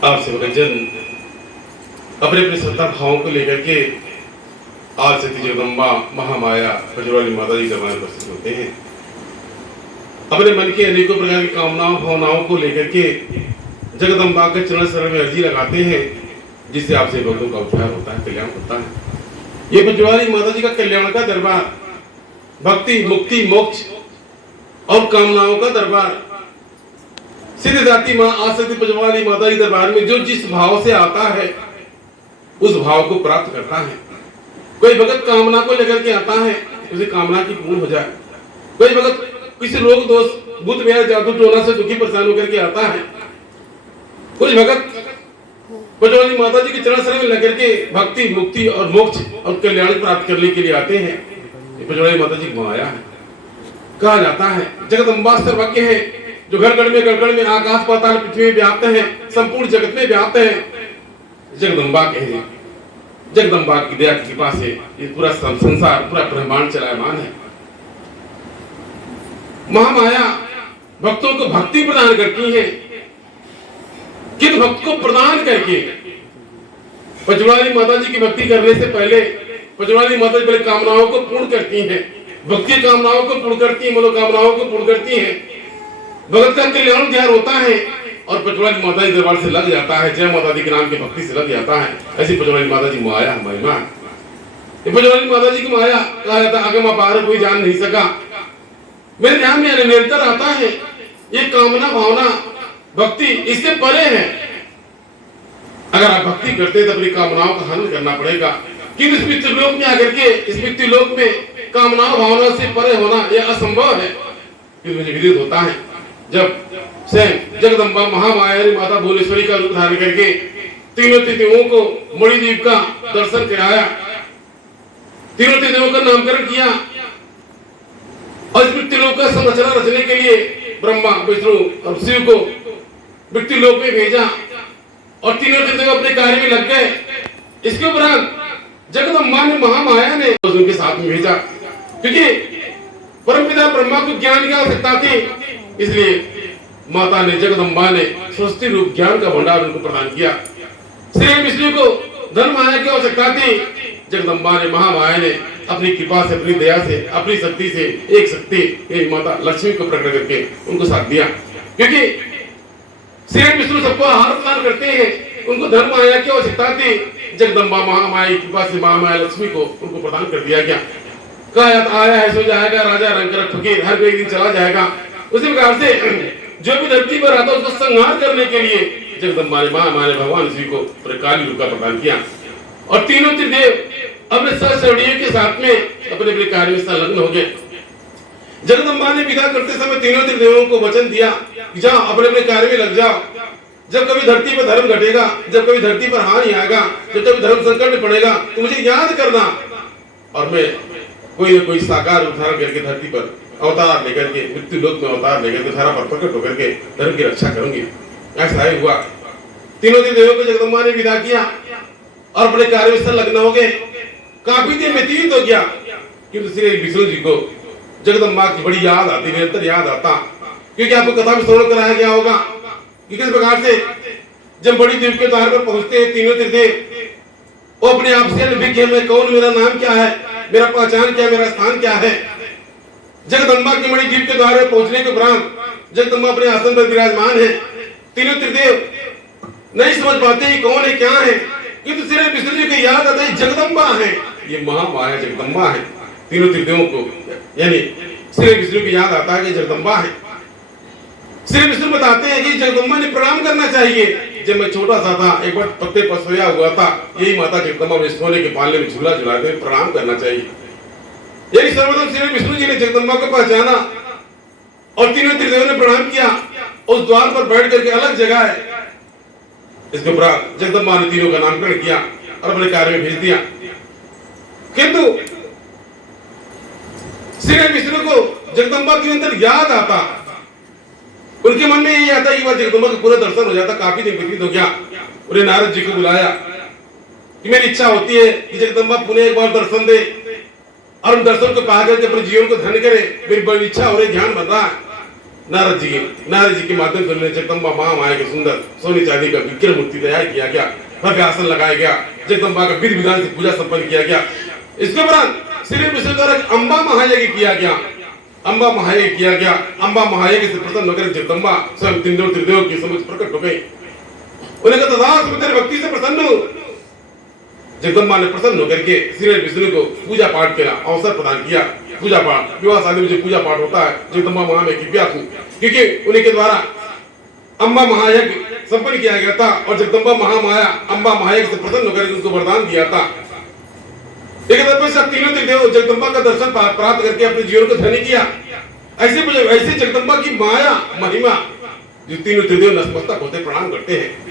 आपसे भगतजन अपने अपने श्रद्धा भावों को लेकर के आज सती जगदम्बा महामाया बजरंगी माता जी दरबार में प्रस्तुत होते हैं। अपने मन के अनेकों प्रकार की कामनाओं भावनाओं को लेकर के जगदम्बा के चरण शरण में अर्जी लगाते हैं, जिससे आपसे भक्तों का उद्धार होता है, कल्याण होता है। ये बजरंगी माता जी का कल्याण का दरबार, भक्ति मुक्ति मोक्ष और कामनाओं का दरबार। सिद्ध जाति माँ आसक्ति बजरंगी माता जी दरबार में जो जिस भाव से आता है उस भाव को प्राप्त करता है। कोई भगत कामना को लेकर के आता है, उसे कामना की पूर्ण हो जाए। कोई भगत किसी रोग दोष भूत व्याध जादू टोना से दुखी परेशान होकर के आता है। कुछ भगत बजरंगी माता जी के चरण शरण में लेकर के भक्ति मुक्ति और मोक्ष और कल्याण प्राप्त करने के लिए आते हैं। बजरंगी माता जी माया है, कहा जाता है जगदम्बा सर्वज्ञ है, जो घर में आकाश पाताल पृथ्वी में व्याप्त है, संपूर्ण जगत में व्याप्त है। जगदम्बा कहे, जगदम्बा की दया की कृपा से ये पूरा संसार पूरा ब्रह्मांड चलायमान है। महामाया भक्तों को भक्ति प्रदान करती है, किन भक्त को प्रदान करके बजरंगी माता जी की भक्ति करने से पहले बजरंगी माता जी पहले कामनाओं को पूर्ण करती हैं, भक्ति कामनाओं को पूर्ण करती है, मनोकामनाओं को पूर्ण करती है। भगत का कल्याण ध्यान होता है और बजरंगी माता जी दरबार से लग जाता है, जय माता दी के नाम की भक्ति से लग जाता है। ऐसी बजरंगी माता जी माया महिमा, ये बजरंगी माता जी की माया कहा जाता है आगम अपार कोई जान नहीं सका। मेरे ध्यान में निरंतर आता है ये कामना भावना भक्ति इससे परे है। अगर आप भक्ति करते तो अपनी कामनाओं का हनन करना पड़ेगा, कि इस मृत्यु लोक में आकर के इस मृत्यु लोक में कामनाओं भावना से परे होना यह असंभव है। फिर मुझे विदित होता है जब स्वयं जगदम्बा महामाया माता भुवनेश्वरी का रूप धारण करके तीनों तिथियों को मणिद्वीप का दर्शन कराया, तीनों तिथियों का नामकरण किया और इस मृत्यु लोक का संरचना रचने के लिए ब्रह्मा विष्णु और शिव को मृत्यु लोक में भेजा और तीनों तिथियों अपने कार्य में लग गए। इसके उपरांत जगदम्बा ने महामाया ने उनके साथ में भेजा, क्योंकि परमपिता ब्रह्मा को ज्ञान की आवश्यकता थी, इसलिए माता ने जगदम्बा ने स्वस्ति रूप ज्ञान का भंडार उनको प्रदान किया। श्री विष्णु को धन माया की आवश्यकता थी, जगदम्बा ने महामाया ने अपनी कृपा से अपनी दया से अपनी शक्ति से एक शक्ति माता लक्ष्मी को प्रकट करके उनको साथ दिया, क्योंकि श्री विष्णु सबको आहार प्रदान करते हैं, उनको धन माया की आवश्यकता थी। जगदम्बा महामाया की कृपा से महामाया लक्ष्मी को उनको प्रदान कर दिया गया। कहा आया है सो जाएगा, राजा रंग कर फकीर हर एक दिन चला जाएगा। उसी प्रकार से जो भी धरती पर आता उसको संहार करने के लिए जगदम्बा ने महामाया भगवान शिव को प्रकाली रूप का प्रदान किया और तीनों त्रिदेव अपने सहचरणियों के साथ में अपने अपने कार्य में संलग्न हो गए। जगदम्बा ने विदा करते समय तीनों त्रिदेवों को वचन दिया कि जाओ अपने अपने कार्य में लग जाओ। जब कभी धरती पर धर्म घटेगा, जब कभी धरती पर हानि आएगा, जब कभी धर्म संकट में पड़ेगा तो मुझे याद करना और मैं कोई न कोई साकार उदाहरण करके धरती पर अवतार लेकर के मृत्यु लोक में अवतार लेकर के धरा पर प्रकट होकर के धर्म की रक्षा करूंगी। ऐसा ही हुआ। तीनों देवों को जगदम्बा ने विदा किया और अपने कार्य में संलग्न हो गए। काफी दिन व्यतीत हो गया, किंतु श्री विष्णु जी को जगदम्बा की बड़ी याद आती, निरंतर याद आता, क्योंकि आपको कथा में श्रवण कराया गया होगा कि किस प्रकार से जब बड़ी द्वीप के द्वार पर पहुंचते हैं तीनों त्रिदेव वो अपने आप से अनभिज्ञ है, मैं कौन, मेरा नाम क्या है, मेरा पहचान क्या, मेरा स्थान क्या है। जगदम्बा के मणि द्वीप के द्वार पर पहुंचने के उपरांत जगदम्बा अपने आसन पर विराजमान है। तीनों त्रिदेव नहीं समझ पाते कौन है क्या है, किंतु श्री विष्णु जी को याद आता है जगदम्बा है, ये महामाया जगदम्बा है। तीनों त्रिदेवों को यानी श्री विष्णु की याद आता है कि जगदम्बा है। श्री विष्णु बताते हैं कि जगदम्बा ने प्रणाम करना चाहिए। जब मैं छोटा सा था एक बार पत्ते पर सोया हुआ था, यही माता जगदम्बा में सोने के पालने में झूला झुलाते प्रणाम करना चाहिए। यही सर्वप्रथम श्री विष्णु जी ने जगदम्बा को पहचाना और तीनों त्रिदेवों ने प्रणाम किया। उस द्वार पर बैठ करके अलग जगह है, इसके उपरांत जगदम्बा ने तीनों का नामकरण किया और अपने कार्य में भेज दिया। किंतु श्री विष्णु को जगदम्बा के अंदर याद आता, उनके मन में यही आता कि वह जगदम्बा का पूरा दर्शन हो जाता। काफी दिन व्यतीत हो गया, उन्हें नारद जी को बुलाया कि मेरी इच्छा होती है कि जगदम्बा पुनः एक बार दर्शन दे और हम दर्शन को पा करके अपने जीवन को धन्य करे, मेरी बड़ी इच्छा हो रही, ध्यान बन रहा है। नारद जी के माध्यम से उन्होंने जगदम्बा महामाया के सुंदर सोने चांदी का विग्रह मूर्ति तैयार किया गया, भव्य आसन लगाया गया, जगदम्बा का विधि विधान से पूजा संपन्न किया गया। इसके उपरांत श्री विष्णु द्वारा अम्बा महायज्ञ किया गया, अम्बा महायज्ञ किया गया। अम्बा महायज्ञ से प्रसन्न होकर जगदम्बा स्वयं तीनों त्रिदेव के समक्ष प्रकट हो गई। उन्हें कहा तथास्तु तेरी भक्ति से प्रसन्न हूं। जगदम्बा ने प्रसन्न होकर के श्री विष्णु को पूजा पाठ का अवसर प्रदान किया। पूजा पाठ, विवाह शादी में जो पूजा पाठ होता है, जगदम्बा महामाया की व्यास क्योंकि उन्हीं के द्वारा अम्बा महायज्ञ संपन्न किया गया था और जगदम्बा महामाया अम्बा महायज्ञ से प्रसन्न होकर उसको वरदान दिया था। एक तपस्या तीनों त्रिदेव जगदम्बा का दर्शन प्राप्त करके अपने जीवन को धन्य किया। ऐसे जगदम्बा की माया महिमा जो तीनों त्रिदेव नतमस्तक होते प्रणाम करते हैं।